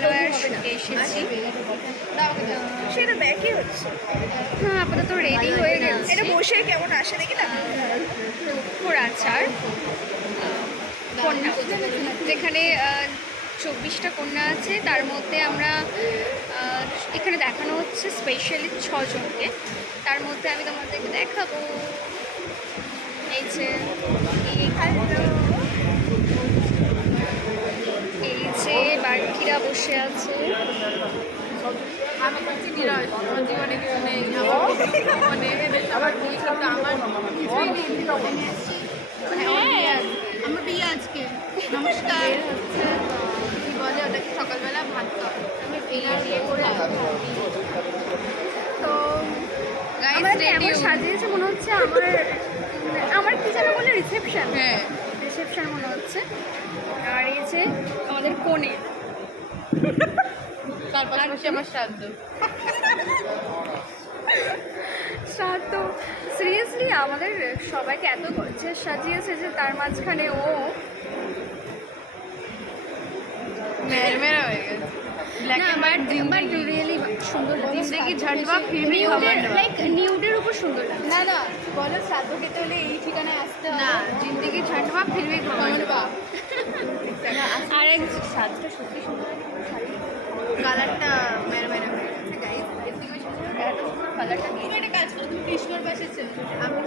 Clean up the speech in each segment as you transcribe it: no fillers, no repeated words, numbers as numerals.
মহালয়ার শুটে এসেছি। সেটা দেখই হচ্ছে। হ্যাঁ, আপাতত রেডি হয়ে গেছে। এটা বসে কেমন আসে দেখি না। দুপুর আচার কন্যা, যেখানে 24টা কন্যা আছে। তার মধ্যে আমরা এখানে দেখানো হচ্ছে স্পেশালি 6 জনকে। তার মধ্যে আমি তোমাদেরকে দেখাবো। এই যে এই যে বাড়িরা বসে আছে। আমি বলছি নিরয়, আমার জীবনে কিছু নেই, আমার এদের সবার বই কিন্তু আমার কিছুই নেই। আমার বিয়ে আজকে। নমস্কার। হচ্ছে কি বলে ওটাকে, সকালবেলা ভাত খাওয়া। আমি বিয়ে বিয়ে করে তো আমরা এমন সাজিয়েছে মনে হচ্ছে আমার কি যেন বলে রিসেপশন। হ্যাঁ, রিসেপশন মনে হচ্ছে। আর এই যে আমাদের কোণে তার পাশাপাশি আমার শ্রাদ্ধ। শ্রাদ্ধ। সিরিয়াসলি আমাদের সবাইকে এত গর্জে সাজিয়েছে যে তার মাঝখানে ও মেরমেরা হয়ে গেছে। না, বাট রিয়েলি সুন্দর লাগছে। জিন্দেগি ঝাড়বা ফিরবি ঘমন্ডবা। লাইক নিউডের উপর সুন্দর লাগছে। না না, বলো শ্রাদ্ধ খেতে হলে এই ঠিকানায় আসতে হবে। না, জিন্দেগি ঝাড়বা ফিরবি ঘমন্ডবা। আর এক স্বাদটা সত্যি সুন্দর। কালারটা মেরমেরা হয়ে গেছে গাইস। এত সুন্দর কালারটা তুমি একটা কাজ করো, তুমি কৃষ্ণর পাশে চলো। আমি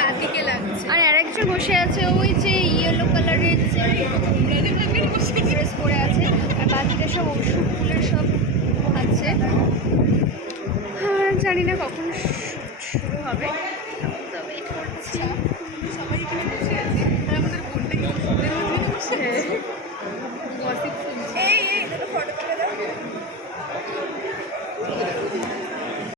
রাধিকে লাগছে। আর আরেকজন বসে আছে ওই যে ইয়েলো কালারের যে ড্রেস পরে আছে। আর বাকিটা সব ওষুধ ফুলের সব আছে। জানি না কখন শুরু হবে, তো ওয়েট করছি। সবাই এখানে